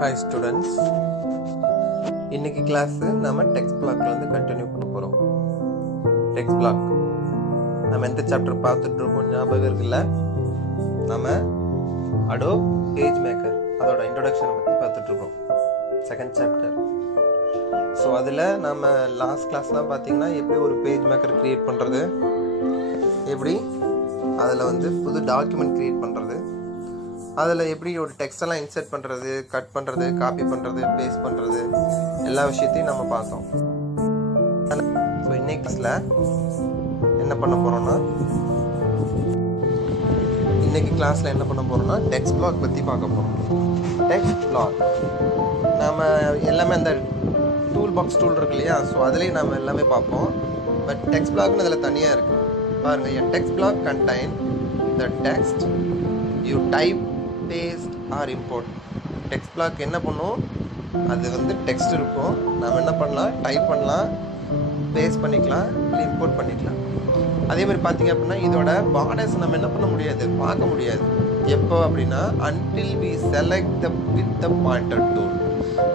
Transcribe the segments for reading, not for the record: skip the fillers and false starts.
Hi students, இன்னைக்கு class நம்ம text பிளாக்ல இருந்து கண்டினியூ பண்ண போறோம். டெக்ஸ்ட் பிளாக் நம்ம எந்த சாப்டர் பார்த்துட்டு இருக்கோம் ஞாபகம் இருக்குல்ல? நம்ம அடோப் பேஜ் மேக்கர் அதோட இன்ட்ரோடக்ஷனை பற்றி பார்த்துட்டு இருக்கோம், செகண்ட் சாப்டர். ஸோ அதில் நம்ம லாஸ்ட் கிளாஸ்லாம் பார்த்தீங்கன்னா எப்படி ஒரு பேஜ் மேக்கர் கிரியேட் பண்ணுறது, எப்படி அதில் வந்து புது டாக்குமெண்ட் கிரியேட் பண்ணுறது, அதில் எப்படி ஒரு டெக்ஸ்டெல்லாம் இன்சர்ட் பண்ணுறது, கட் பண்ணுறது, காப்பி பண்ணுறது, பேஸ்ட் பண்ணுறது, எல்லா விஷயத்தையும் நம்ம பார்த்தோம். ஸோ இன்னைக்கு கிளாஸில் என்ன பண்ண போகிறோம்னா டெக்ஸ்ட் பிளாக் பற்றி பார்க்க போகிறோம். டெக்ஸ்ட் பிளாக் நம்ம எல்லாமே அந்த டூல் பாக்ஸ் டூல் இருக்கு இல்லையா, ஸோ அதுலேயும் நம்ம எல்லாமே பார்ப்போம். பட் டெக்ஸ்ட் பிளாக்னு அதில் தனியாக இருக்குது பாருங்கள். An text block contain the text you type, paste or import. Text block என்ன பண்ணும், அது வந்து டெக்ஸ்ட் இருக்கும், நம்ம என்ன பண்ணலாம், டைப் பண்ணலாம், பேஸ்ட் பண்ணிக்கலாம், இல்லை இம்போர்ட் பண்ணிக்கலாம். அதே மாதிரி பார்த்தீங்க அப்படின்னா இதோட பார்டர்ஸ் நம்ம என்ன பண்ண முடியாது, பார்க்க முடியாது. எப்போ அப்படின்னா until we select with the pointer tool.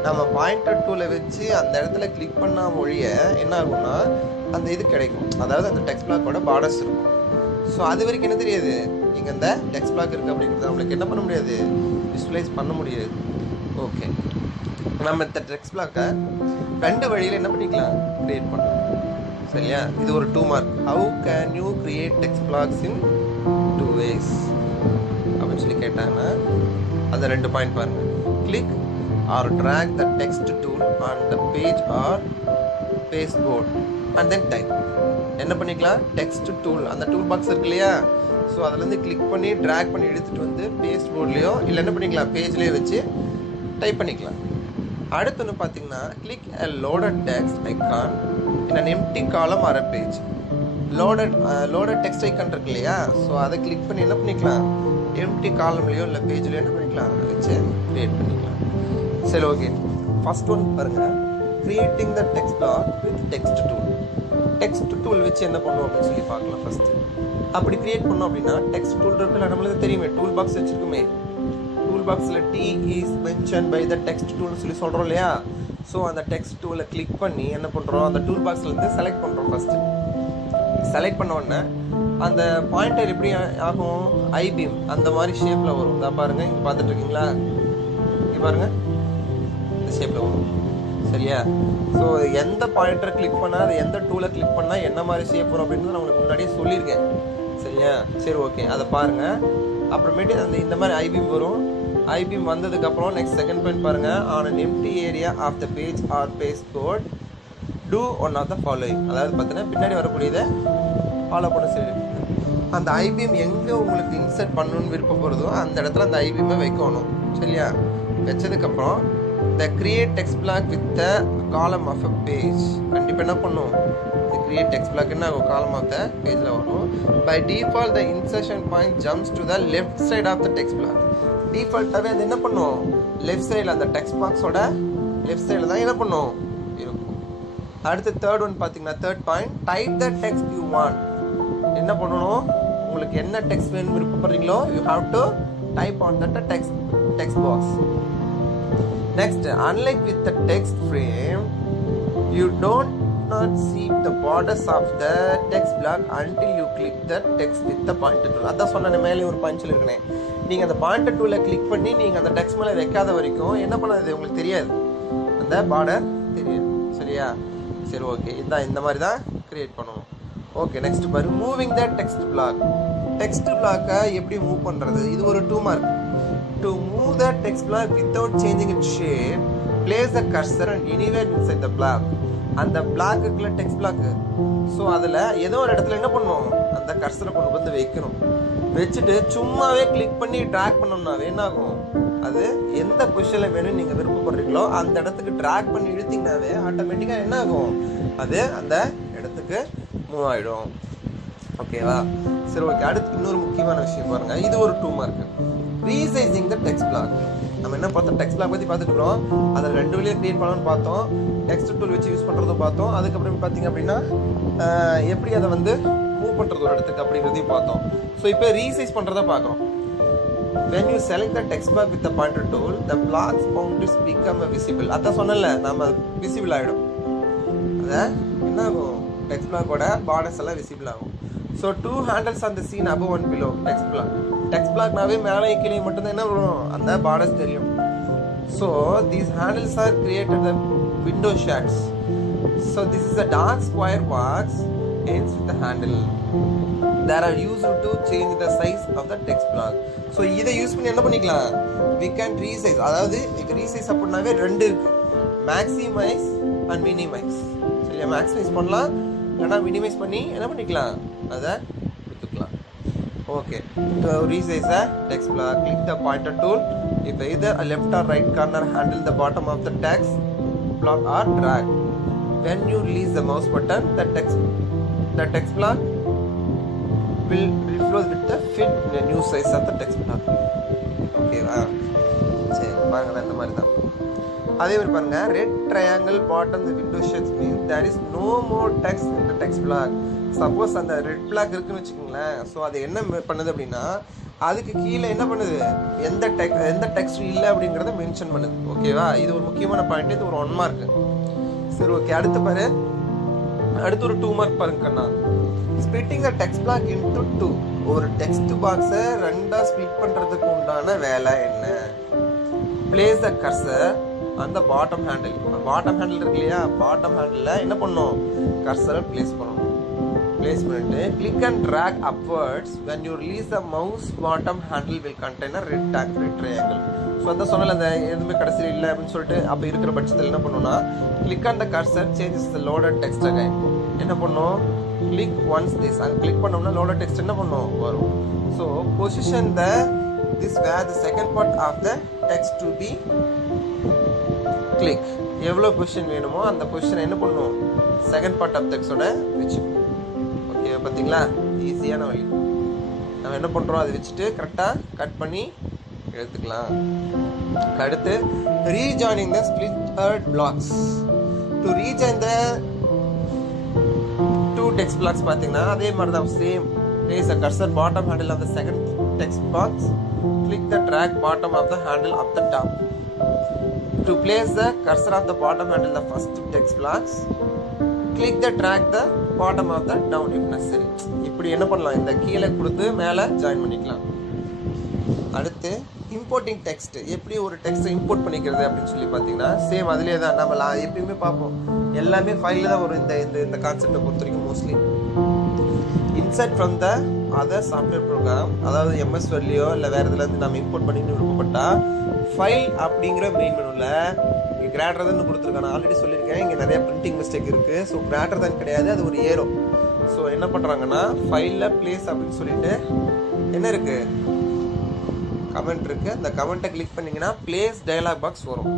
நம்ம பாயிண்டர் டூலை வச்சு அந்த இடத்துல கிளிக் பண்ண மொழிய என்ன ஆகும்னா அந்த இது கிடைக்கும், அதாவது அந்த டெக்ஸ்ட் பிளாக்கோட பார்டர்ஸ் இருக்கும். ஸோ அது வரைக்கும் என்ன தெரியாது, இங்கே இந்த டெக்ஸ்ட் பிளாக் இருக்குது அப்படிங்கிறது நம்மளுக்கு என்ன பண்ண முடியாது, விசுவலைஸ் பண்ண முடியாது. ஓகே, நம்ம இந்த டெக்ஸ்ட் பிளாக்கை ரெண்டு வழியில் என்ன பண்ணிக்கலாம், கிரியேட் பண்ணலாம். சரியா? இது ஒரு 2 mark. How can you create text blocks in 2 ways அப்படின்னு சொல்லி கேட்டாங்கன்னா அந்த 2 பாயிண்ட் பாருங்க. Click or drag the text tool on the page or pasteboard and then type. என்ன பண்ணிக்கலாம், டெக்ஸ்ட் டூல் அந்த டூல் பாக்ஸ் இருக்கு இல்லையா, ஸோ அதுலேருந்து கிளிக் பண்ணி ட்ராக் பண்ணி எடுத்துகிட்டு வந்து பேஸ்ட் போர்ட்லேயோ இல்லை என்ன பண்ணிக்கலாம், பேஜ்லேயோ வச்சு டைப் பண்ணிக்கலாம். அடுத்து ஒன்று பார்த்தீங்கன்னா click a loaded text icon in an empty column or a page. loaded text icon இருக்கு இல்லையா, ஸோ அதை கிளிக் பண்ணி என்ன பண்ணிக்கலாம், எம்டி காலம்லேயோ இல்லை பேஜ்லேயோ என்ன பண்ணிக்கலாம், அதை வச்சு கிரியேட் பண்ணிக்கலாம். சரி, ஓகே. ஃபர்ஸ்ட் ஒன் பாருங்கள், creating the text black with text tool. Text tool வச்சு என்ன பண்ணுவோம் அப்படின்னு சொல்லி பார்க்கலாம். ஃபஸ்ட்டு அப்படி கிரியேட் பண்ணோம் அப்படின்னா டெக்ஸ்ட் டூல் இருக்குல்ல, நம்மளுக்கு தெரியுமே டூல் பாக்ஸ் வச்சுருக்குமே, டூல் பாக்ஸில் T is mentioned by the text டூல்னு சொல்லி சொல்கிறோம் இல்லையா. ஸோ அந்த டெக்ஸ்ட் டூலை கிளிக் பண்ணி என்ன பண்ணுறோம், அந்த டூல் பாக்ஸ்லேருந்து செலக்ட் பண்ணுறோம். ஃபஸ்ட்டு செலக்ட் பண்ண உடனே அந்த பாயிண்டர் எப்படி ஆகும், ஐபீம் அந்த மாதிரி ஷேப்பில் வரும். இதான் பாருங்கள், இங்கே பார்த்துட்டு இருக்கீங்களா, இங்கே பாருங்கள் இந்த ஷேப்பில் வரும். சரியா? ஸோ எந்த பாயிண்டரை கிளிக் பண்ணால், அது எந்த டூலை கிளிக் பண்ணால் என்ன மாதிரி ஷேப் வரும் அப்படின்னு நான் உங்களுக்கு முன்னாடியே சொல்லியிருக்கேன். சரியா? சரி, ஓகே, அதை பாருங்கள். அப்புறமேட்டு அந்த இந்த மாதிரி ஐபீம் வரும். ஐபீம் வந்ததுக்கப்புறம் நெக்ஸ்ட் செகண்ட் பாயிண்ட் பாருங்கள், on an empty area of the page or paste code do one of the following. அதாவது பார்த்தீங்கன்னா பின்னாடி வரக்கூடியதை ஃபாலோ பண்ண சொல்லி அந்த ஐபீம் எங்கே உங்களுக்கு இன்சர்ட் பண்ணணும்னு விருப்பப்படுறதோ அந்த இடத்துல அந்த ஐபீமை வைக்கணும். சரியா? வச்சதுக்கப்புறம் the create text block with the column of a page. கண்டிப்பாக என்ன பண்ணும், the create text block என்ன ஆகும், column of the pageல வரும். By default the insertion point jumps to the left side of the text block. டிஃபால்ட்டாகவே அது என்ன பண்ணும், left சைடில் அந்த டெக்ஸ்ட் பாக்ஸோட லெஃப்ட் சைடில் தான் என்ன பண்ணும் இருக்கும். அடுத்து தேர்ட் ஒன் பார்த்தீங்கன்னா third point, type the text you want. என்ன பண்ணணும், உங்களுக்கு என்ன டெக்ஸ்ட் வேணும் விருப்பப்படுறீங்களோ you have to type on that text box. Next, unlike with the text frame, you don't not see the borders of the text block until you click the text with the pointer tool. அதான் சொன்ன மேலே ஒரு point சொல்லியிருக்கேன், நீங்கள் அந்த pointer டூலை click பண்ணி நீங்கள் அந்த டெக்ஸ்ட் மேலே வைக்காத வரைக்கும் என்ன பண்ணாது உங்களுக்கு தெரியாது, அந்த பார்டர் தெரியாது. சரியா? சரி, ஓகே, இதான் இந்த மாதிரி தான் கிரியேட் பண்ணணும். ஓகே, நெக்ஸ்ட் பாரு, மூவிங் த டெக்ஸ்ட் பிளாக். டெக்ஸ்ட் பிளாக்கை எப்படி மூவ் பண்ணுறது, இது ஒரு 2 mark. To move the text block without changing its shape, place the cursor and anywhere inside the block. அந்த பிளாக் இருக்குல்ல டெக்ஸ்ட் பிளாக், ஸோ அதில் ஏதோ ஒரு இடத்துல என்ன பண்ணணும், அந்த கர்சரை கொண்டு வந்து வைக்கணும். வச்சுட்டு சும்மாவே கிளிக் பண்ணி ட்ராக் பண்ணோம்னாவே என்ன ஆகும், அது எந்த பொசிஷனில் வேணும் நீங்கள் விருப்பப்படுறீங்களோ அந்த இடத்துக்கு ட்ராக் பண்ணி இழுத்தீங்கன்னாவே ஆட்டோமேட்டிக்காக என்ன ஆகும், அது அந்த இடத்துக்கு மூவ் ஆகிடும். ஓகேவா? சரி, ஓகே. அடுத்து இன்னொரு முக்கியமான விஷயம் பாருங்கள், இது ஒரு 2 மார்க். ரீசைசிங் த டெக்ஸ்ட் பிளாக். நம்ம என்ன பார்த்தோம், டெக்ஸ்ட் பிளாக் பற்றி பார்த்துட்டு இருக்கிறோம். அதில் 2 வழியாக கிரியேட் பண்ணணும்னு பார்த்தோம், டெக்ஸ்ட் டூல் வச்சு யூஸ் பண்ணுறதும் பார்த்தோம். அதுக்கப்புறம் பார்த்தீங்க அப்படின்னா எப்படி அதை வந்து மூவ் பண்ணுறது ஒரு இடத்துக்கு அப்படிங்கிறதையும் பார்த்தோம். ஸோ இப்போ ரீசைஸ் பண்ணுறத பார்க்குறோம். when you select the text block with the pointer tool, the block's boundaries become visible. அத சொன்னல நாம visible ஆயிடும். அத என்ன ஆகும் text block ஓட borders எல்லாம் visible ஆகும். So two handles on the scene above and below text block. Text block நாவே மேலே கீழே மட்டும் தான் என்ன வரும் அந்த borders தெரியும். So these handles are created the window shades. So this is a dark square box ends with the handle. That are used to change the size of the text block. So இதை use பண்ணி என்ன பண்ணிக்கலாம் we can resize. அதாவது இப்போ resize அப்படினாவே ரெண்டு இருக்கு maximize and minimize. சரியா maximize பண்ணலாம் இல்லனா minimize பண்ணி என்ன பண்ணிக்கலாம் அதை எடுத்துக்கலாம். Okay, to resize the text block, click the pointer tool. If either a left or right corner handle the bottom of the text block or drag. When you release the mouse button, the text block will reflow with the fit in a new size of the text block. Okay, சரி பாருங்க இந்த மாதிரி தான். அதே மாதிரி பாருங்க red triangle bottom the window shades means there is no more text in the text block. Suppose அந்த red block இருக்குன்னு வெச்சுக்கங்களேன். சோ அது என்ன பண்ணுது அப்படினா அதுக்கு கீழ என்ன பண்ணுது எந்த டெக்ஸ்ட் இல்ல அப்படிங்கறத மென்ஷன் பண்ணுது. ஓகேவா இது ஒரு முக்கியமான பாயிண்ட். இது ஒரு 1 மார்க். சரி ஓகே அடுத்து பாரு அடுத்து ஒரு 2 மார்க் பாருங்க கண்ணா. Splitting the text block into 2. ஒரு டெக்ஸ்ட் பாக்ஸை ரெண்டா ஸ்ப்ளிட் பண்றதுக்கு உண்டான வேலை என்ன? Place the cursor on the bottom handle. bottom handle இருக்கு இல்லையா bottom handleல என்ன பண்ணனும் கர்சரை place பண்ணனும். place பண்ணிட்டு click and drag upwards. When you release the mouse, bottom handle will contain a rectangle triangle. So அத சொன்னல அந்த எதுமே கடைசில இல்ல அப்படினு சொல்லிட்டு அப்ப இருக்கிற பட்சத்துல என்ன பண்ணனும்னா click on the cursor changes the loaded text again. என்ன பண்ணனும் click once this and click பண்ணோம்னா loaded text என்ன பண்ணும் வரும். So position this where the second part of the text to be click. எவ்வளவு பொசிஷன் வேணுமோ அந்த பொசிஷனை என்ன பண்ணனும் செகண்ட் பார்ட் ஆஃப் டெக்ஸ்டோட வெச்சு. ஓகே பாத்தீங்களா ஈஸியான வழி. நாம என்ன பண்றோம் அதை வெச்சிட்டு கரெக்ட்டா கட் பண்ணி எடுத்துக்கலாம். அடுத்து rejoining the split blocks. To rejoin the two text blocks பாத்தீங்கன்னா அதே மாதிரி தான் same. Place a cursor bottom handle of the second text box. Click the drag bottom of the handle up the top. To place the cursor of the bottom handle the first text blocks, click the drag the bottom of the down if necessary. இப்படி என்ன பண்ணலாம் இந்த கீழ கொடுத்து மேலே join பண்ணிக்கலாம். அடுத்து importing text எப்படி ஒரு டெக்ஸ்ட்டை இம்போர்ட் பண்ணிக்கிறது அப்படின்னு சொல்லி பார்த்தீங்கன்னா சேம் அதுலேயே தான் நம்ம எப்பயுமே பார்ப்போம் எல்லாமே ஃபைலில் தான் வரும். இந்த கான்செப்டை பொறுத்த வரைக்கும் mostly insert from the other software program அதாவது எம்எஸ் வேர்ட்லையோ இல்லை வேறு இதுலேருந்து நம்ம இம்போர்ட் பண்ணின்னு விருப்பப்பட்டா ஃபைல் அப்படிங்கிற மெயின் மெனுவில் கிரேட்டர் தான் கொடுத்துருக்கேன். நான் ஆல்ரெடி சொல்லியிருக்கேன் இங்கே நிறைய பிரிண்டிங் மிஸ்டேக் இருக்குது. ஸோ கிரேட்டர் தான் கிடையாது அது ஒரு ஏரோ. ஸோ என்ன பண்ணுறாங்கன்னா ஃபைலில் பிளேஸ் அப்படின்னு சொல்லிட்டு என்ன இருக்குது கமெண்ட் இருக்குது. அந்த கமெண்ட்டை கிளிக் பண்ணிங்கன்னா பிளேஸ் டயலாக் பாக்ஸ் வரும்.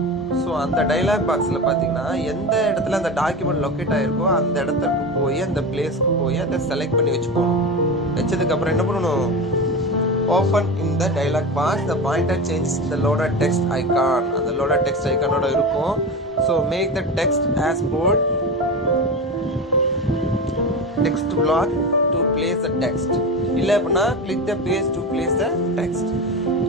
ஸோ அந்த டயலாக் பாக்ஸில் பார்த்தீங்கன்னா எந்த இடத்துல அந்த டாக்குமெண்ட் லொக்கேட் ஆகிருக்கோ அந்த இடத்துக்கு போய் அந்த பிளேஸ்க்கு போய் அதை செலக்ட் பண்ணி வச்சுக்கணும். வச்சதுக்கப்புறம் என்ன பண்ணணும் open in the dialog box the pointer changes the loaded text icon. அந்த loaded text icon ஓட இருக்கும். So make the text as bold text block to place the text. இல்ல அப்படினா click the page to place the text.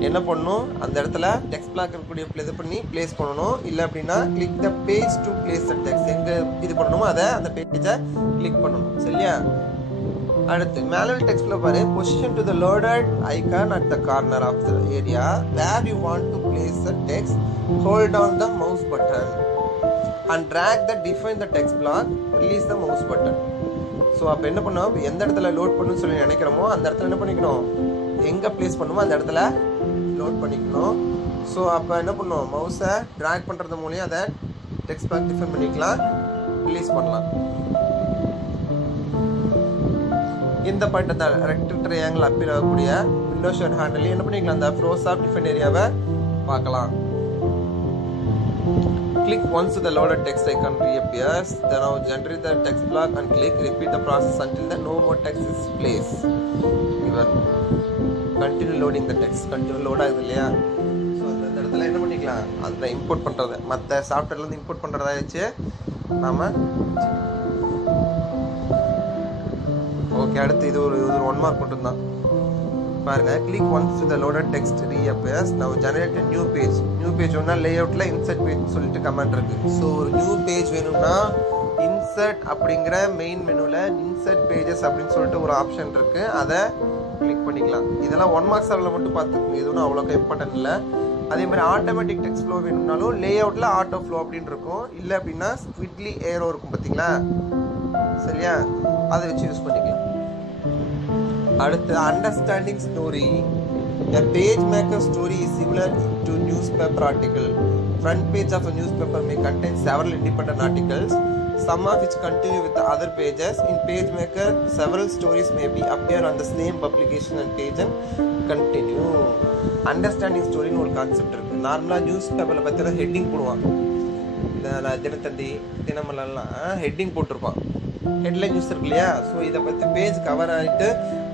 என்ன பண்ணனும் அந்த இடத்துல text block இருக்கக்கூடிய இது பண்ணி place பண்ணனும். இல்ல அப்படினா click the page to place the text. எங்க இது பண்ணனுமோ அத அந்த பேஜை click பண்ணனும். சரியா? அடுத்து manual text ல பாரு position to the loaded icon at the corner of the area where you want to place the text. Hold down the mouse button and drag the define the text block. Release the mouse button. So அப்ப என்ன பண்ணனும் எந்த இடத்துல load பண்ணனும்னு சொல்லி நினைக்கிறோமோ அந்த இடத்துல என்ன பண்ணிக்கணும் எங்க பிளேஸ் பண்ணுமோ அந்த இடத்துல லோட் பண்ணிக்கணும். ஸோ அப்போ என்ன பண்ணணும் மவுஸை ட்ராக் பண்ணுறது மூலியம் அதை டெக்ஸ்ட் பாக்ஸ் டிஃபைன் பண்ணிக்கலாம் ரிலீஸ் பண்ணலாம். இந்த பாயிண்ட் அந்த ரெக்ட் ட்ரையாங்கிள் அப்பீல் ஆகக்கூடிய விண்டோ ஷேட் ஹேண்டில் என்ன பண்ணிக்கலாம் அந்த ஃப்ரோஸ் ஆஃப் டிஃபைன் ஏரியாவை பார்க்கலாம். Click once the loaded text icon reappears. Then now generate the text block and click. Repeat the process until the no more text is placed. Even continue loading the text. Continue load ஆகுது இல்லையா? So அந்த இடத்துல என்ன பண்ணிக்கலாம் அந்த import பண்ணுறது மற்ற சாஃப்ட்வேர்லேருந்து import பண்ணுறதா வச்சு நாம் ஓகே. அடுத்து இது ஒரு 1 மார்க் மட்டும்தான். பாருங்க, click once to the loaded text reappears. Now generate a new page. New page ஒன்னா லேஅவுட்ல insert page சொல்லிட்டு கமெண்ட் இருக்கு. ஸோ ஒரு நியூ பேஜ் வேணும்னா insert அப்படிங்கிற மெயின் மெனுவில் insert pages அப்படின்னு சொல்லிட்டு ஒரு ஆப்ஷன் இருக்கு, அதை கிளிக் பண்ணிக்கலாம். இதெல்லாம் 1 மார்க்ஸ் அளவில் மட்டும் பார்த்துக்கோங்க, இது ஒன்றும் அவ்வளோக்கா இம்பார்ட்டன்ட் இல்லை. அதே மாதிரி ஆட்டோமேட்டிக் டெக்ஸ்ட் ஃப்ளோ வேணும்னாலும் லேஅவுட்ல ஆட்டோ ஃப்ளோ அப்படின்னு இருக்கும், இல்லை அப்படின்னா ஸ்குவிட்லி ஏரோ இருக்கும் பார்த்தீங்களா, சரியா, அதை வச்சு யூஸ் பண்ணிக்கலாம். அடுத்து understanding story. A page maker story is similar to newspaper article. Front page of a newspaper may contain several independent articles, some of which continue with the other pages. In PageMaker, several stories may be appear on the same publication and page and continue. Understanding story னு ஒரு concept இருக்கு. நார்மலா news பேப்பர்ல பார்த்தா heading போடுவாங்க, இந்த Dinathanthi தினமலர்லாம் heading போட்டிருப்பான், headline news இருக்கு இல்லையா. ஸோ இதை பற்றி பேஜ் கவர் ஆகிட்டு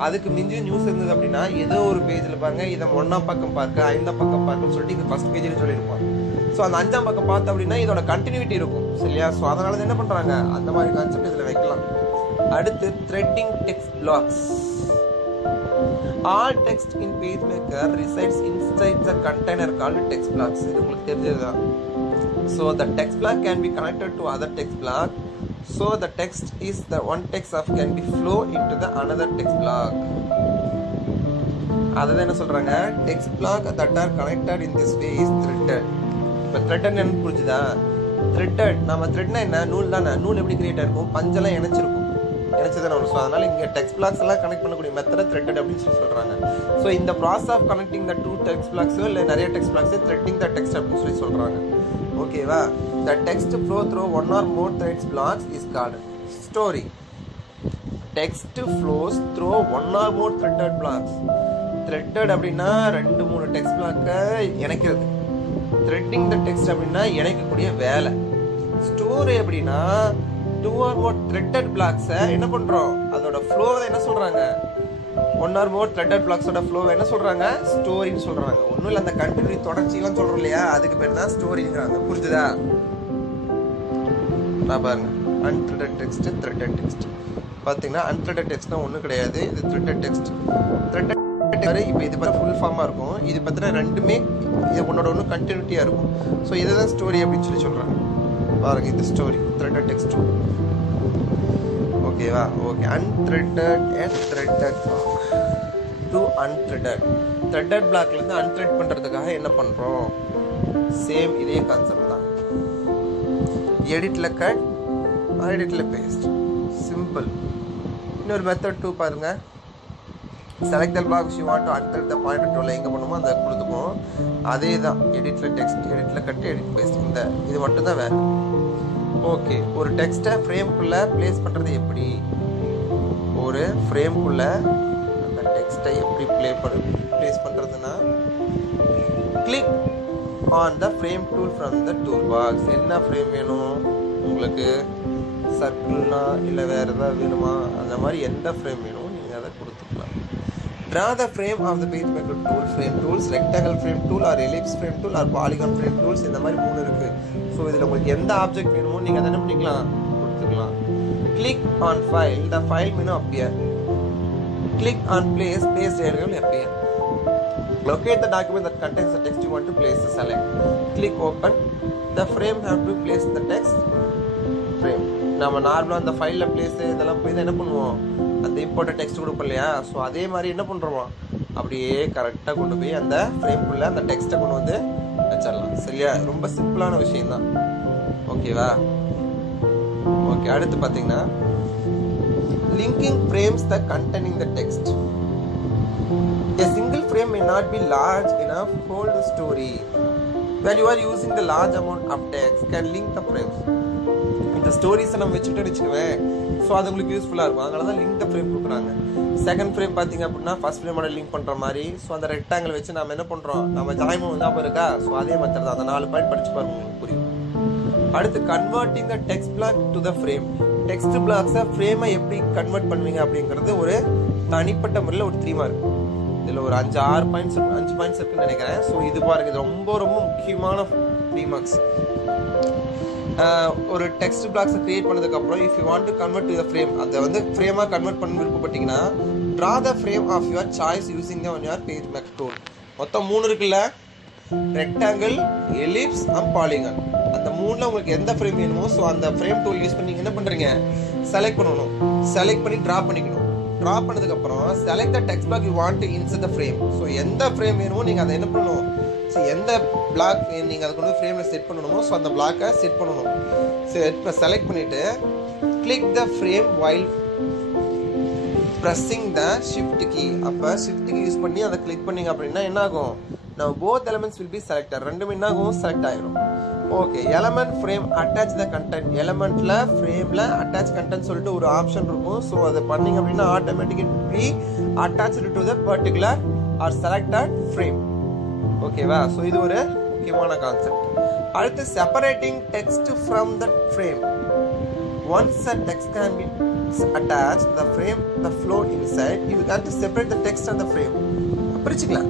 அதுக்கு மிஞ்சி நியூஸ் இருந்தது அப்படின்னா ஏதோ ஒரு பேஜில் பாருங்க, இதை 1ஆம் பக்கம் பார்க்க 5ஆம் பக்கம் பார்க்கணும்னு சொல்லிட்டு இது ஃபர்ஸ்ட் பேஜில் சொல்லியிருப்பான். ஸோ அந்த 5ஆம் பக்கம் பார்த்தோம் அப்படின்னா இதோட கண்டினியூட்டி இருக்கும், சரியா. ஸோ அதனால என்ன பண்ணுறாங்க, அந்த மாதிரி கான்செப்ட் இதில் வைக்கலாம். அடுத்து threading text blocks. All text in PageMaker resides inside the container called text blocks. இது உங்களுக்கு தெரிஞ்சதுதான். So the text block can be connected to other text block. So the text is the one text of can be flow into the another text block. அதான் என்ன சொல்றாங்க, text block that are connected in this way is threaded. இப்போ threaded என்ன புரிஞ்சுதா? threaded, நம்ம threadனா என்ன, நூல் தானே. நூல் எப்படி கிரியேட் ஆயிருக்கும், பஞ்செல்லாம் இணைச்சிருக்கும், இணைச்சதான ஒன்று. ஸோ அதனால இங்கே டெக்ஸ்ட் பிளாக்ஸ் எல்லாம் கனெக்ட் பண்ணக்கூடிய மெத்தடை த்ரெட்டட் அப்படின்னு சொல்றாங்க. ஸோ இந்த process of connecting the 2 text பிளாக்ஸோ இல்லை நிறைய டெக்ஸ்ட் பிளாக்ஸோ த்ரெட்டிங் த டெக்ஸ்ட் அப்படின்னு சொல்றாங்க. ஓகேவா. The text flow through 1 or more threads blocks is called story. Text flows through 1 or more threaded blocks. Threaded அப்படின்னா 2-3 டெக்ஸ்ட் பிளாக்கை இணைக்கிறது. த்ரெட்டிங் த டெக்ஸ்ட் அப்படின்னா இணைக்கக்கூடிய வேலை. ஸ்டோரி அப்படின்னா 2 or more threaded blocks என்ன பண்றோம், அதோட ஃப்ளோவை என்ன சொல்றாங்க, 1 or more threaded blocks-ஓட ஃப்ளோவை என்ன சொல்றாங்க, ஸ்டோரின்னு சொல்றாங்க. ஒன்றும் இல்லை, அந்த கண்டினியூ தொடர்ச்சியெல்லாம் சொல்றோம் இல்லையா, அதுக்கு பேர் தான் ஸ்டோரிங்கிறாங்க. புரிஞ்சுதா? நான் பாருங்க, unthreaded text, threaded text. பார்த்தீங்கன்னா unthreaded textனா ஒன்றும் கிடையாது, இது threaded text. threaded இப்போ இது பார்த்தா ஃபுல் ஃபார்மாக இருக்கும், இது பார்த்தீங்கன்னா ரெண்டுமே ஒன்னோட ஒன்று கண்டினியூட்டியாக இருக்கும். ஸோ இதுதான் ஸ்டோரி அப்படின்னு சொல்றாங்க. பாருங்க, இந்த ஸ்டோரி threaded text. ஓகேவா. Okay, unthreaded and threaded block to unthreaded. threaded blockல இருந்து unthread பண்றதுக்காக என்ன பண்றோம், சேம் இதே கான்செப்ட் தான். எடிட்ல கட், எடிட்ல பேஸ்ட், சிம்பிள். இன்னொரு மெத்தட் 2 பாருங்க. select the blocks you want to unthread the pointer tool எங்க பண்ணுமோ அதை கொடுத்துப்போம். அதே தான் எடிட்ல டெக்ஸ்ட், எடிட்ல கட், எடிட் பேஸ்ட், இந்த இது மட்டும் தான் வேறு. ஓகே, ஒரு டெக்ஸ்ட்டை ஃப்ரேம்குள்ள பிளேஸ் பண்ணுறது எப்படி, ஒரு ஃப்ரேம்குள்ள அந்த டெக்ஸ்ட்டை எப்படி பிளேஸ் பண்ணுறதுன்னா, click on the frame tool from the tool box. என்ன ஃப்ரேம் வேணும் உங்களுக்கு, சர்க்கிள்னா இல்லை வேறு ஏதாவது வேணுமா, அந்த மாதிரி எந்த ஃப்ரேம் வேணும் நீங்கள் அதை கொடுத்துக்கலாம். Draw the frame of the PageMaker tool. Frame tools, rectangle frame tool or ellipse frame tool or polygon frame tools, இந்த மாதிரி 3 இருக்கு. ஸோ இதில் உங்களுக்கு எந்த ஆப்ஜெக்ட் வேணுமோ நீங்கள் அதை என்ன பண்ணிக்கலாம், கொடுத்துக்கலாம். Click on file, the file menu appear. Click on place, place area will appear. Locate the document that contains the text you want to place, select. Click open. The frame have to place the text frame. நம்ம நார்மலாக அந்த ஃபைலில் place இதெல்லாம் போய் தான் என்ன பண்ணுவோம், அந்த இம்பார்ட்டன்ட் டெக்ஸ்ட் கொடுப்போம் இல்லையா. ஸோ அதே மாதிரி என்ன பண்ணுறோம், அப்படியே கரெக்டாக கொண்டு போய் அந்த ஃப்ரேம்குள்ளே அந்த டெக்ஸ்ட்டை கொண்டு வந்து வச்சிடலாம், சரியா. ரொம்ப சிம்பிளான விஷயம்தான். ஓகேவா. ஓகே, அடுத்து பார்த்தீங்கன்னா linking frames the containing the text. A single frame may not be large enough to hold the story. When you are using the large amount of text, can link the frames. இந்த ஸ்டோரிஸை நம்ம வச்சுக்கிட்டேன்னு so அது உங்களுக்கு யூஸ்ஃபுல்லாக இருக்கும். அதனால தான் link த frame கொடுக்குறாங்க. Second frame பார்த்தீங்க அப்படின்னா ஃபர்ஸ்ட் ஃப்ரேமோட லிங்க் பண்ணுற மாதிரி. ஸோ அந்த ரெக்டாங்கிள் வச்சு நம்ம என்ன பண்ணுறோம், நம்ம ஜாயின் வந்து அப்போ இருக்கா. ஸோ அதே மெத்தட் தான், அந்த 4 பாயிண்ட் படிச்சு பாருங்க, உங்களுக்கு புரியும். அடுத்து converting the text block to the frame. Text பிளாக்ஸை ஃப்ரேமை எப்படி கன்வெர்ட் பண்ணுவீங்க அப்படிங்கிறது ஒரு தனிப்பட்ட முறையில் ஒரு 3 மார்க். இதில் ஒரு 5 பாயிண்ட்ஸ் இருக்குன்னு நினைக்கிறேன். ஸோ இது பாருங்க, இது ரொம்ப ரொம்ப முக்கியமான 3 மார்க்ஸ். ஒரு டெக்ஸ்ட் பிளாக்ஸை கிரியேட் பண்ணதுக்கப்புறம் if you want to convert to the frame, அதை வந்து ஃப்ரேமாக கன்வெர்ட் பண்ண விருப்பப்பட்டீங்கன்னா Draw the frame of your choice using the on your PageMaker tool. மொத்தம் 3 இருக்குல்ல, ரெக்டாங்கிள், எலிப்ஸ் அண்ட் பாலிகான். அந்த மூணுல உங்களுக்கு எந்த ஃப்ரேம் வேணுமோ ஸோ அந்த ஃப்ரேம் டூல் யூஸ் பண்ணி என்ன பண்றீங்க, செலக்ட் பண்ணணும். செலக்ட் பண்ணி டிரா பண்ணிக்கணும். டிரா பண்ணதுக்கு அப்புறம் select the text black you want to insert the frame. So எந்த ஃப்ரேம் வேணுமோ நீங்க அதை என்ன பண்ணணும், ஸோ எந்த பிளாக் நீங்க அதை கொண்டு ஃப்ரேம்ல செட் பண்ணணுமோ ஸோ அந்த பிளாக்கை செட் பண்ணணும். செலக்ட் பண்ணிட்டு click the frame while pressing the shift key. அப்ப shift key யூஸ் பண்ணி அதை கிளிக் பண்ணீங்க அப்படின்னா என்ன ஆகும், now both elements will be selected. ரெண்டுமே என்ன ஆகும், செலக்ட் ஆயிடும். Okay, element frame attach the content. elementல frameல attach content சொல்லிட்டு ஒரு ஆப்ஷன் இருக்கும். ஸோ அதை பண்ணீங்க அப்படின்னா automatically attached to the particular or selected frame. ஓகேவா? ஸோ இது ஒரு முக்கியமான கான்செப்ட். அடுத்து separating text from the frame. Once a text can be attached the frame, the flow inside, you have to separate the text and the frame. பிரிச்சுக்கலாம்.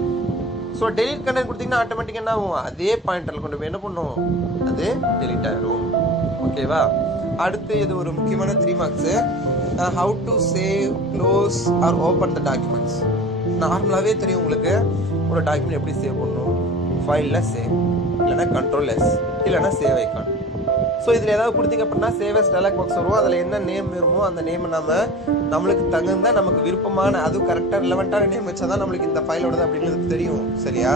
So delete content கொடுத்தீங்கன்னா ஆட்டோமேட்டிக்காக என்ன ஆகும், அதே பாயிண்டரில் கொண்டு போய் என்ன பண்ணும், அது delete ஆயிடும். ஓகேவா? அடுத்து இது ஒரு முக்கியமான 3 marks. how to save, close or open the documents. நார்மலாகவே தெரியும் உங்களுக்கு ஒரு டாக்குமெண்ட் எப்படி சேவ் பண்ணணும். ஃபைலில் சேவ், இல்லைனா கண்ட்ரோல் எஸ், இல்லைனா சேவ் ஐக்கான். ஸோ இதில் ஏதாவது கொடுத்தீங்க அப்படின்னா சேவஸ் டைலாக் பாக்ஸ் வரும். அதில் என்ன நேம் வருமோ அந்த நேம் நம்மளுக்கு தகுந்த நமக்கு விருப்பமான அது கரெக்டாக ரிலவெண்ட்டான நேம் வச்சா தான் நம்மளுக்கு இந்த ஃபைலோடது அப்படிங்கிறது தெரியும். சரியா?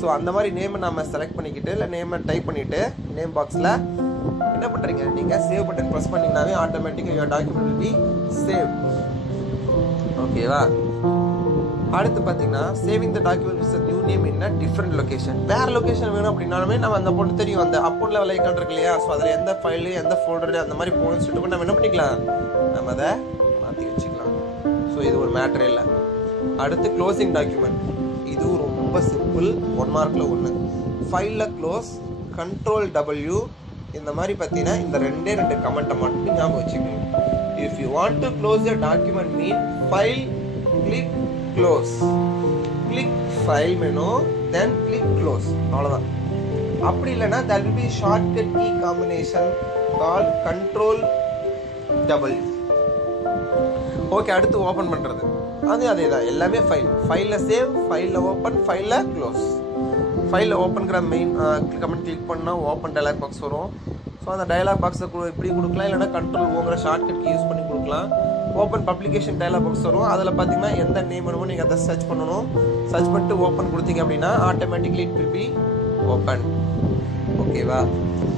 ஸோ அந்த மாதிரி நேமை நம்ம செலக்ட் பண்ணிக்கிட்டு இல்லை நேமை டைப் பண்ணிவிட்டு நேம் பாக்ஸில் என்ன பண்ணுறீங்க, நீங்கள் சேவ் பட்டன் ப்ரெஸ் பண்ணிங்கனாவே ஆட்டோமேட்டிக்காக your document will be save. ஓகேவா? அடுத்து பார்த்தீங்கன்னா saving the document with new name in a different location. வேறு லொகேஷன் வேணும் அப்படின்னாலுமே நம்ம அந்த பொண்ணு தெரியும், அந்த அப்போன் லெவல் ஐக்கான் இருக்கு இல்லையா, ஸோ அதில் எந்த ஃபைலு எந்த ஃபோல்டரு அந்த மாதிரி போகணும்னு சொல்லிட்டு நம்ம என்ன பண்ணிக்கலாம், நம்ம அதை மாற்றி வச்சுக்கலாம். ஸோ இது ஒரு மேட்டரே இல்லை. அடுத்து க்ளோசிங் டாக்குமெண்ட். இதுவும் ரொம்ப சிம்பிள், 1 மார்க்கில் 1. ஃபைலில் க்ளோஸ், கண்ட்ரோல் W, இந்த மாதிரி பார்த்தீங்கன்னா இந்த 2 கமெண்ட்டை மட்டும் ஞாபகம் வச்சுக்கணும். If you want to close your document mean file click close, click file menu then click close, அவ்வளோதான். அப்படி இல்லைன்னா there will be shortcut key combination called control W. Okay, அடுத்து ஓப்பன் பண்ணுறது அதே தான், எல்லாமே ஃபைலில் சேவ், ஃபைலில் ஓப்பன், ஃபைலில் க்ளோஸ். ஃபைலில் ஓப்பன்கிற மெயின் கமெண்ட் கிளிக் பண்ணால் ஓப்பன் டைலாக் பாக்ஸ் வரும். ஸோ அந்த டைலாக் பாக்ஸை இப்படி கொடுக்கலாம், இல்லைனா கண்ட்ரோல் ஓங்கிற ஷார்ட்கட் கீ யூஸ் பண்ணி கொடுக்கலாம். ஓப்பன் பப்ளிகேஷன் டைலாக் பாக்ஸ் வரும். அதில் பார்த்தீங்கன்னா எந்த நேம் வேணுமோ நீங்கள் அதை சர்ச் பண்ணணும். சர்ச் பண்ணிட்டு ஓப்பன் கொடுத்தீங்க அப்படின்னா automatically it will be open. ஓகேவா?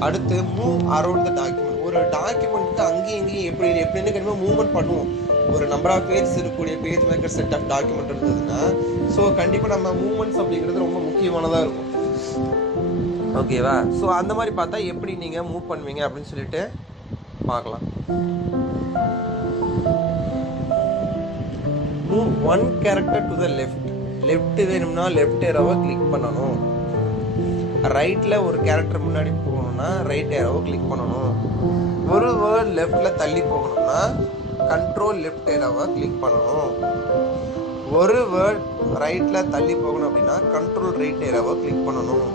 அடுத்து மூவ் அரௌண்ட் த டாக்குமெண்ட். ஒரு டாக்குமெண்ட்டுக்கு அங்கேயும் இங்கேயும் எப்படின்னு கண்டிப்பாக மூவ்மெண்ட் பண்ணுவோம். ஒரு நம்பர் ஆஃப் பேஜ் இருக்கக்கூடிய page maker set of document இருந்ததுன்னா ஸோ கண்டிப்பாக நம்ம மூவ்மெண்ட்ஸ் அப்படிங்கிறது ரொம்ப முக்கியமானதாக இருக்கும். ஓகேவா? ஸோ அந்த மாதிரி பார்த்தா எப்படி நீங்கள் மூவ் பண்ணுவீங்க அப்படின்னு சொல்லிட்டு பார்க்கலாம். Move 1 character to the left வேணும்னா லெஃப்ட் ஏரோவை கிளிக் பண்ணணும். ரைட்டில் ஒரு கேரக்டர் முன்னாடி போகணும்னா ரைட் ஏரோவை கிளிக் பண்ணணும். ஒரு வேர்ட் லெஃப்டில் தள்ளி போகணும்னா கண்ட்ரோல் லெஃப்ட் ஏரோவை கிளிக் பண்ணணும். ஒரு வேர்ட் ரைட்டில் தள்ளி போகணும் அப்படின்னா கண்ட்ரோல் ரைட் ஏரோவை கிளிக் பண்ணணும்.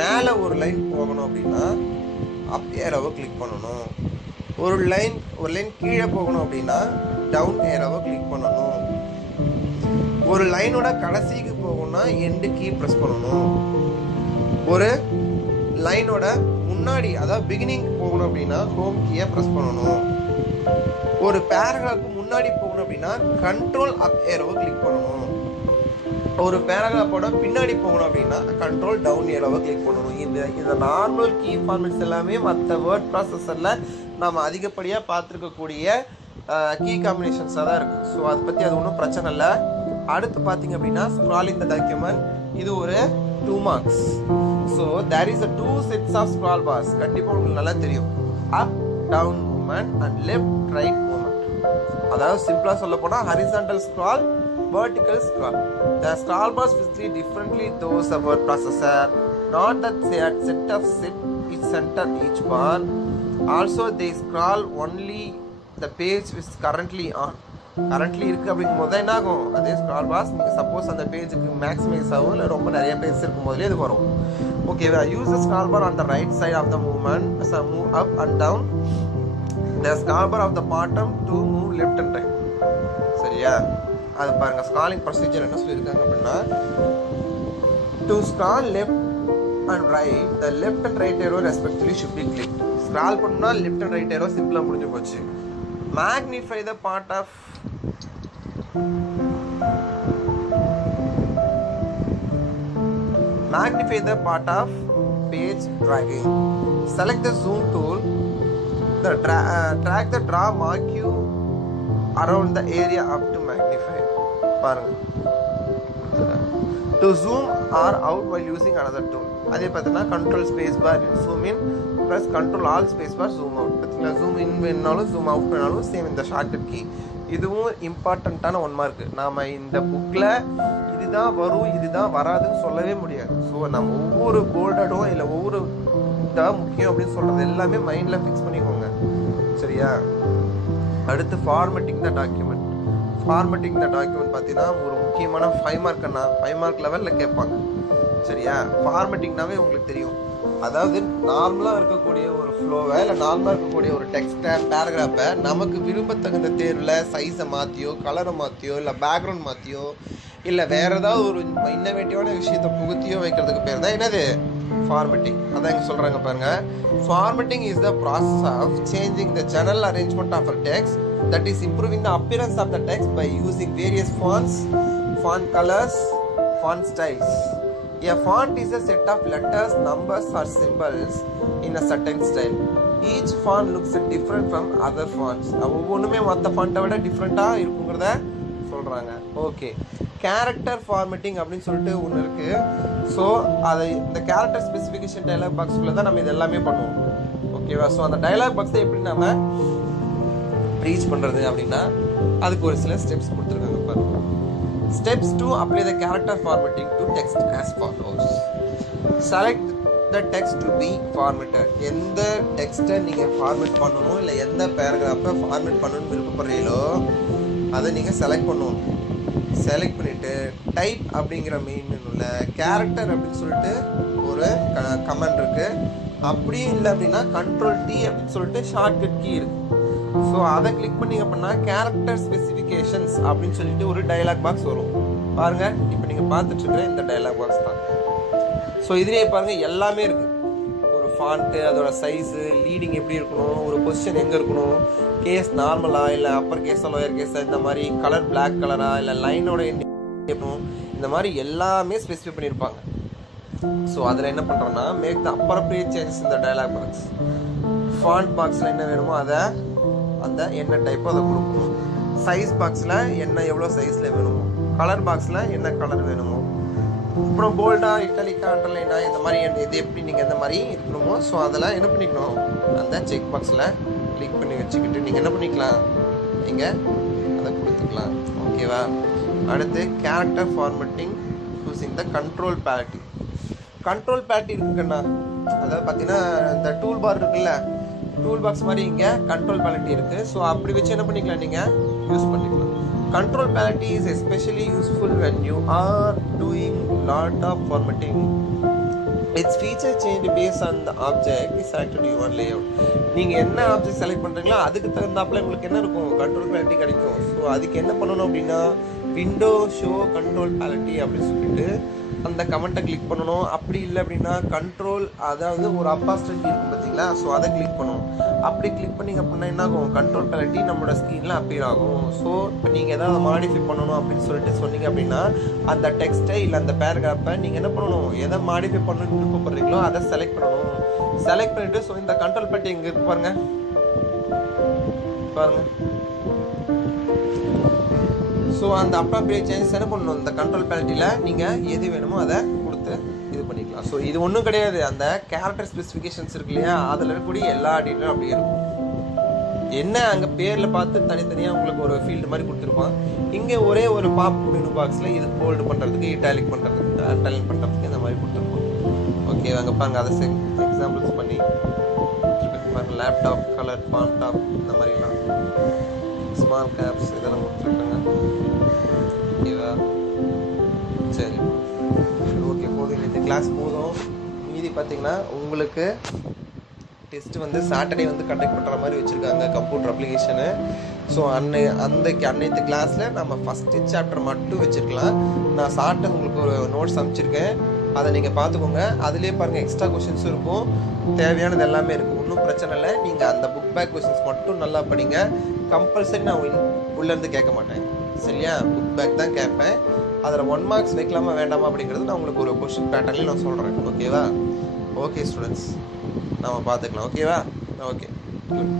மேலே ஒரு லைன் போகணும் அப்படின்னா அப் ஏரோவை கிளிக் பண்ணணும். ஒரு லைன் கீழே போகணும் அப்படின்னா டவுன் ஏரோவை கிளிக் பண்ணணும். ஒரு லைனோட கடைசிக்கு போகணும்னா எண்டு கீ ப்ரெஸ் பண்ணணும். ஒரு லைனோட முன்னாடி அதாவது பிகினிங் போகணும் அப்படின்னா ஹோம் கீயை ப்ரெஸ் பண்ணணும். ஒரு பேராகிராஃப்க்கு முன்னாடி போகணும் அப்படின்னா கண்ட்ரோல் அப் ஏரோவை கிளிக் பண்ணணும். ஒரு பேராகிராஃபோட பின்னாடி போகணும் அப்படின்னா கண்ட்ரோல் டவுன் ஏரோவை கிளிக் பண்ணணும். இந்த நார்மல் கீ ஃபார்மேட்ஸ் எல்லாமே மற்ற வேர்ட் ப்ராசஸரில் நம்ம அதிகப்படியாக பார்த்துருக்கக்கூடிய கீ காம்பினேஷன்ஸாக தான் இருக்குது. ஸோ அதை பற்றி அது ஒன்றும் பிரச்சனை இல்லை. அடுத்து பார்த்தீங்க அப்படின்னா ஸ்க்ராலிங் த டாக்குமெண்ட். இது ஒரு 2 marks. So there is 2 sets of scroll bars. கண்டிப்பாக உங்களுக்கு நல்லா தெரியும். Up down movement and left right movement. அதாவது சிம்பிளாக சொல்ல போனால் horizontal scroll, vertical scroll. The scroll bars vary differently those of word processor. Not that set of each center each bar. Also they scroll only the page which is currently on. Currently இருக்கு அப்படிங்கும்போது என்ன ஆகும், அதே scroll parse நீங்கள் suppose அந்த பேஜுக்கு maximise ஆகும் இல்லை ரொம்ப நிறைய பேஜ் இருக்கும் போதுலேயே இது வரும். ஓகேவா? Use the scroll bar on the right side of the movement, move up and down. The scroll bar of the bottom to move left and right. சரியா? அது பாருங்க ஸ்க்ராலிங் ப்ரொசீஜர் என்ன சொல்லியிருக்காங்க அப்படின்னா to scroll left and right the left and right arrow respectively should be click. Scroll பண்ணா left and right arrow சிம்பிளா முடிஞ்சு போச்சு. Magnify the part of page dragging. Select the zoom tool. Drag the draw marquee around the area up to magnify. பாருங்க. To zoom or out while using another tool. அதே பார்த்தீங்கன்னா control space bar zoom in plus control alt space bar zoom out. பார்த்தீங்களா zoom in வேணாலும் zoom out வேணாலும் same இந்த shortcut key. இதுவும் இம்பார்ட்டண்ட்டான 1 mark. நாம இந்த புக்கில் இதுதான் வரும் இதுதான் வராதுன்னு சொல்லவே முடியாது. ஸோ நம்ம ஒவ்வொரு போல்டடும் இல்லை ஒவ்வொரு இதாக முக்கியம் அப்படின்னு சொல்கிறது எல்லாமே மைண்டில் ஃபிக்ஸ் பண்ணிக்கோங்க. சரியா? அடுத்து ஃபார்மேட்டிங் த டாக்குமெண்ட். ஃபார்மேட்டிங் த டாக்குமெண்ட் பார்த்தீங்கன்னா ஒரு முக்கியமான 5 மார்க்குன்னா 5 மார்க் லெவலில் கேட்பாங்க. சரியா? ஃபார்மேட்டிங்னாவே உங்களுக்கு தெரியும். அதாவது நார்மலாக இருக்கக்கூடிய ஒரு ஃப்ளோவை இல்லை நார்மலாக இருக்கக்கூடிய ஒரு டெக்ஸ்ட்டை பேராகிராஃபை நமக்கு விரும்பத்தகுந்த தேர்வில் சைஸை மாற்றியோ கலரை மாற்றியோ இல்லை பேக்ரவுண்ட் மாற்றியோ இல்லை வேறு ஏதாவது ஒரு இன்னோவேட்டிவான விஷயத்தை புகுத்தியோ வைக்கிறதுக்கு பேர் தான் என்னது ஃபார்மேட்டிங். அதான் இங்கே சொல்கிறாங்க பாருங்க. Formatting is the process of changing the general arrangement of a text that is improving the appearance of the text by using various fonts, font colours, font styles. A font is a set of letters, numbers or symbols in a certain style. Each font looks different from other fonts. ஒவ்வொன்றுமே மற்ற ஃபாண்ட்டை விட டிஃப்ரெண்ட்டாக இருக்குங்கிறத சொல்கிறாங்க. Okay, character formatting அப்படின்னு சொல்லிட்டு ஒன்று இருக்குது. ஸோ அதை இந்த கேரக்டர் ஸ்பெசிஃபிகேஷன் டைலாக் பாக்ஸ்குள்ளே தான் நம்ம இது எல்லாமே பண்ணுவோம். ஓகேவா? ஸோ அந்த டைலாக் பாக்ஸை எப்படி நம்ம ரீச் பண்ணுறது அப்படின்னா அதுக்கு ஒரு சில ஸ்டெப்ஸ் கொடுத்துருக்காங்க பாருங்க. Steps to apply the character formatting to text as follows. Select the text to be formatted. எந்த டெக்ஸ்ட்டை நீங்கள் ஃபார்மேட் பண்ணணும் இல்லை எந்த பேராகிராஃபை ஃபார்மேட் பண்ணணும்னு விருப்பப்படுறீங்களோ அதை நீங்கள் செலக்ட் பண்ணணும். செலக்ட் பண்ணிவிட்டு டைப் அப்படிங்கிற மெயின் மெனுவில் கேரக்டர் அப்படின்னு சொல்லிட்டு ஒரு கமெண்ட் இருக்குது. அப்படி இல்லை அப்படின்னா கண்ட்ரோல் T அப்படின்னு சொல்லிட்டு ஷார்ட்கட் கீ இருக்குது. ஸோ அதை கிளிக் பண்ணிங்க அப்படின்னா கேரக்டர் ஸ்பெசிஃபிகேஷன்ஸ் அப்படின்னு சொல்லிட்டு ஒரு டைலாக் பாக்ஸ் வரும். பாருங்க, இப்போ நீங்கள் பார்த்துட்டு இருக்கிற இந்த டைலாக் பாக்ஸ் தான். ஸோ இதுலேயே பாருங்க எல்லாமே இருக்கு. ஒரு ஃபாண்ட்டு, அதோட சைஸு, லீடிங் எப்படி இருக்கணும், ஒரு பொசிஷன் எங்கே இருக்கணும், கேஸ் நார்மலா இல்லை அப்பர் கேஸா லோயர் கேஸா, இந்த மாதிரி கலர் பிளாக் கலரா இல்லை லைனோட இருக்கணும், இந்த மாதிரி எல்லாமே ஸ்பெசிஃபை பண்ணியிருப்பாங்க. ஸோ அதில் என்ன பண்ணுறோன்னா make the appropriate changes in the dialog box. Font பாக்ஸில் என்ன வேணுமோ அதை அந்த என்ன டைப்போ அதை கொடுக்கணும். சைஸ் பாக்ஸில் என்ன எவ்வளோ சைஸில் வேணுமோ, கலர் பாக்ஸில் என்ன கலர் வேணுமோ, அப்புறம் போல்டாக இட்டாலிக்கா அண்டர்லைனா இந்த மாதிரி இது எப்படி நீங்கள் எந்த மாதிரி இருக்கணுமோ ஸோ அதெல்லாம் என்ன பண்ணிக்கணும் அந்த செக் பாக்ஸில் கிளிக் பண்ணி வச்சுக்கிட்டு நீங்கள் என்ன பண்ணிக்கலாம் நீங்கள் அதை கொடுத்துக்கலாம். ஓகேவா? அடுத்து character formatting using the control palette. Control palette இருக்குங்கண்ணா, அதாவது பார்த்தீங்கன்னா இந்த டூல் பார் இருக்குல்ல, டூல் பாக்ஸ் மாதிரி இங்கே கண்ட்ரோல் பேலட் இருக்குது. ஸோ அப்படி வச்சு என்ன பண்ணிக்கலாம் நீங்கள் யூஸ் பண்ணிக்கலாம். Control palette is especially useful when you are doing lot of formatting. Its feature change base on the object is selected you one layout. நீங்கள் என்ன ஆப்ஜெக்ட் செலக்ட் பண்ணுறீங்களோ அதுக்கு தகுந்தாப்பில் உங்களுக்கு என்ன இருக்கும் கண்ட்ரோல் பேலட் கிடைக்கும். ஸோ அதுக்கு என்ன பண்ணணும் அப்படின்னா விண்டோ ஷோ கண்ட்ரோல் பேலட் அப்படின்னு சொல்லிட்டு அந்த கமெண்ட்டை கிளிக் பண்ணணும். அப்படி இல்லை அப்படின்னா கண்ட்ரோல், அதாவது ஒரு அப்பாஸ்ட்ரேட் இருக்கும் பார்த்தீங்களா, ஸோ அதை கிளிக் பண்ணணும். அப்படி கிளிக் பண்ணிங்க அப்படின்னா என்ன ஆகும் கண்ட்ரோல் பேலட்டி நம்மளோட ஸ்க்ரீனில் அப்பியர் ஆகும். ஸோ இப்போ நீங்கள் எதாவது மாடிஃபை பண்ணணும் அப்படின்னு சொல்லிட்டு சொன்னீங்க அப்படின்னா அந்த டெக்ஸ்ட்டை இல்லை அந்த பேராகிராஃபை நீங்கள் என்ன பண்ணணும் எதை மாடிஃபை பண்ணணும்னு விருப்பப்படுறீங்களோ அதை செலக்ட் பண்ணணும். செலக்ட் பண்ணிவிட்டு ஸோ இந்த கண்ட்ரோல் பேலட்டி எங்கே இருக்கு பாருங்க பாருங்க. ஸோ அந்த அப்ராப்ரியேட் சேஞ்சஸ் என்ன பண்ணணும் இந்த கண்ட்ரோல் பேலட்டியில் நீங்கள் எது வேணுமோ அதை கொடுத்து இது பண்ணிக்கலாம். ஸோ இது ஒன்றும் கிடையாது, அந்த கேரக்டர் ஸ்பெசிஃபிகேஷன்ஸ் இருக்கு இல்லையா அதில் இருக்கக்கூடிய எல்லா டீட்டெயிலும் அப்படியே இருக்கும். என்ன அங்கே பேரில் பார்த்து தனித்தனியாக உங்களுக்கு ஒரு ஃபீல்டு மாதிரி கொடுத்துருப்பான். இங்கே ஒரே ஒரு பாப் மெனு பாக்ஸில் இது போல்டு பண்ணுறதுக்கு இட்டாலிக் பண்ணுறதுக்கு அண்டர்லைன் பண்ணுறதுக்கு இந்த மாதிரி கொடுத்துருப்போம். ஓகே, அங்கே பாருங்க அதை எக்ஸாம்பிள்ஸ் பண்ணி பாருங்க. லேப்டாப் கலர் ஃபாண்ட் டாப் இந்த மாதிரிலாம் ஸ்மால் கேப்ஸ் இதெல்லாம் கொடுத்துருக்காங்க. ஓகேவா? சரி, ஓகே, போதும் இந்த கிளாஸ் போதும். மீதி பார்த்தீங்கன்னா உங்களுக்கு டெஸ்ட்டு வந்து சாட்டர்டே வந்து கண்டக்ட் பண்ணுற மாதிரி வச்சுருக்காங்க கம்ப்யூட்டர் அப்ளிகேஷனு. ஸோ அன்னைத்து கிளாஸில் நம்ம ஃபஸ்ட்டு சாப்டர் மட்டும் வச்சுருக்கலாம். நான் ஷார்ட்டாக உங்களுக்கு ஒரு நோட்ஸ் அனுப்பிச்சிருக்கேன், அதை நீங்கள் பார்த்துக்கோங்க. அதுலேயே பாருங்கள் எக்ஸ்ட்ரா கொஷின்ஸும் இருக்கும், தேவையானது எல்லாமே இருக்குது. ஒன்றும் பிரச்சனை இல்லை. நீங்கள் அந்த புக் பேக் கொஷின்ஸ் மட்டும் நல்லா படிங்க. கம்பல்சரி நான் உள்ளேருந்து கேட்க மாட்டேன், சரியா? புக் பேக் தான் கேட்பேன். அதில் 1 மார்க்ஸ் வைக்கலாமா வேண்டாமா அப்படிங்கிறது நான் உங்களுக்கு ஒரு கொஷின் பேட்டர்ன்லேயும் நான் சொல்கிறேன். ஓகேவா? ஓகே ஸ்டூடெண்ட்ஸ், நம்ம பார்த்துக்கலாம். ஓகேவா? Okay, good,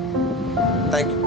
thank you.